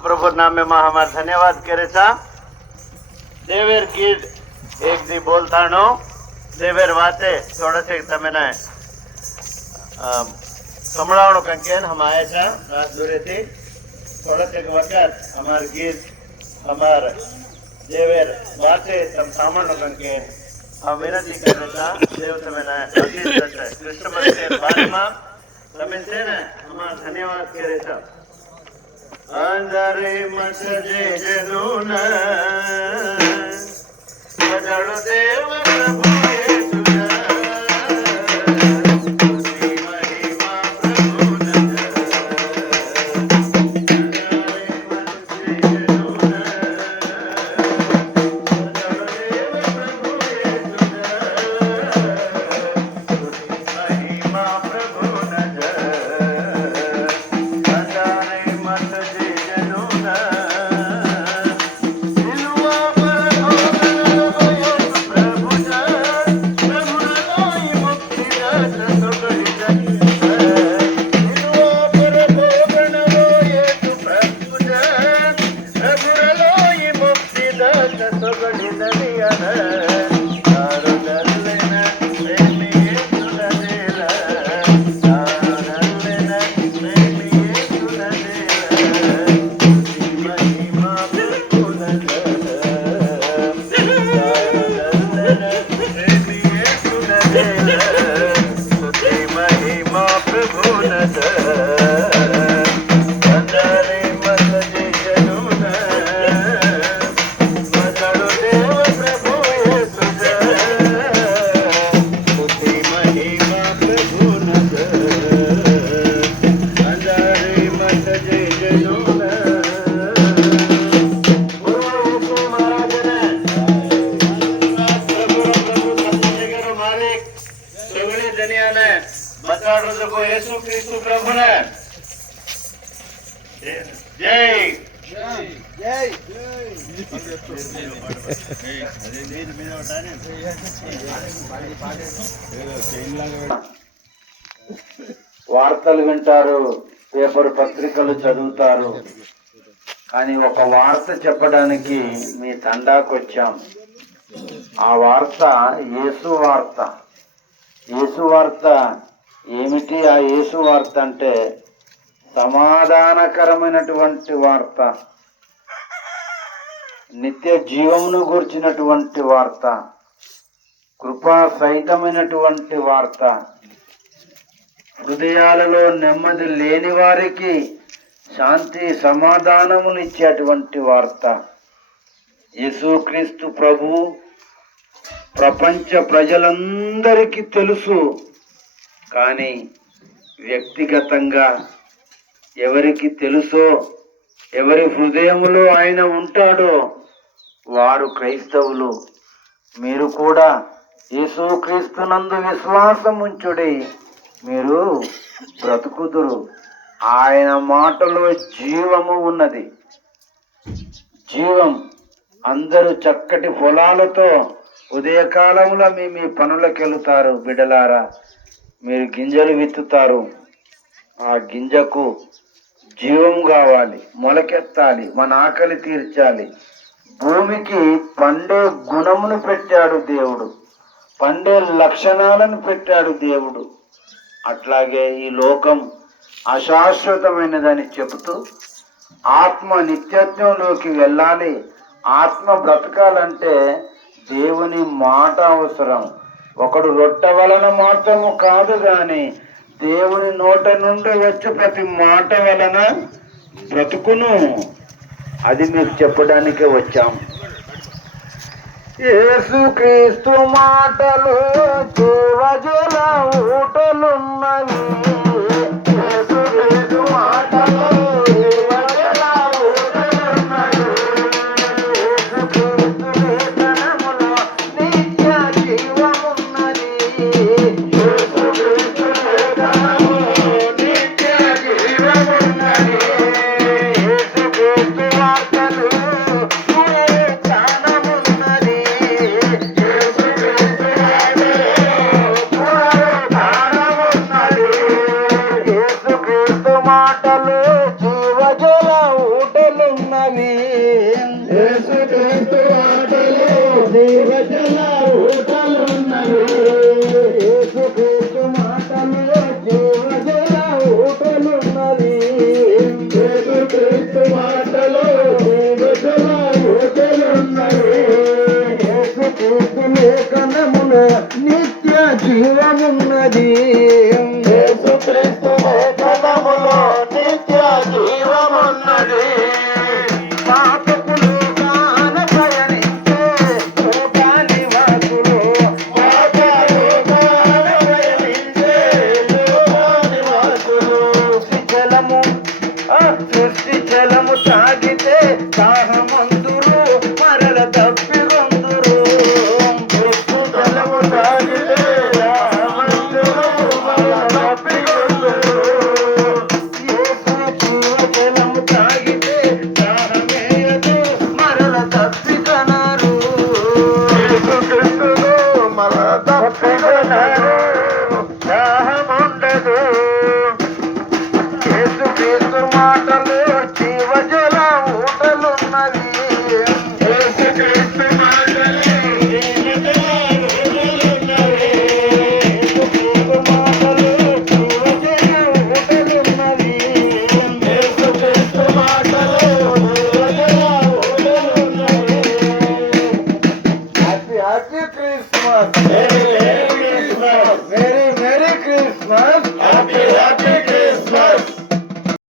પ્રભુ નામે માં અમાર ધન્યવાદ કરે છે દેવેર કીડ એક દી બોલતાણો દેવેર વાતે થોડા છે તમે ને સંભળાવણો કંકેન हम आए છે રાત દૂરેથી થોડા છે વખત અમાર ગીત અમાર દેવેર વાતે તમ સાંભળનો કંકેન हम વિનંતી કરે છે દેવ તમે ને આશીષ દેશે કૃષ્ણ ભક્તિ બારમાં તમે છે ને અમાર ધન્યવાદ કરે છે अंधारे मसजे जलून बदलू देव प्रभू ಗುಣದ జై. వార్తలు వింటారు పేపర్ పత్రికలు చదువుతారు. కానీ ఒక వార్త చెప్పడానికి మీ తండాకు వచ్చాం ఆ వార్త యేసు వార్త. యేసు వార్త ఏమిటి ఆ యేసు వార్త అంటే? సమాధానకరమైనటువంటి వార్త. నిత్య జీవమును గూర్చినటువంటి వార్త. కృపా సహితమైనటువంటి వార్త. హృదయాలలో నెమ్మది లేని వారికి శాంతి సమాధానమునిచ్చేటువంటి వార్త. యేసుక్రీస్తు ప్రభు ప్రపంచ ప్రజలందరికీ తెలుసు. కానీ వ్యక్తిగతంగా ఎవరికి తెలుసో ఎవరి హృదయంలో ఆయన ఉంటాడో వారు క్రైస్తవులు. మీరు కూడా యేసుక్రీస్తునందు విశ్వాసం ఉంచుడి మీరు బ్రతుకుదురు. ఆయన మాటలో జీవము ఉన్నది. జీవం అందరూ చక్కటి పొలాలతో ఉదయకాలంలో మీ మీ పనులకెళ్తారు బిడలారా మీరు గింజలు విత్తుతారు. ఆ గింజకు జీవం కావాలి మొలకెత్తాలి మన ఆకలి తీర్చాలి. భూమికి పండే గుణమును పెట్టాడు దేవుడు. పండే లక్షణాలను పెట్టాడు దేవుడు. అట్లాగే ఈ లోకం అశాశ్వతమైనదని చెబుతూ ఆత్మ నిత్యత్వంలోకి వెళ్ళాలి. ఆత్మ బ్రతకాలంటే దేవుని మాట అవసరం. ఒకడు రొట్టె వలన మాత్రము కాదు గాని దేవుని నోట నుండి వచ్చే ప్రతి మాట వలన బ్రతుకును. అది మీకు చెప్పడానికే వచ్చాం. యేసుక్రీస్తు మాటలు జీవజల ఊటలున్నవి. Hare Rama. না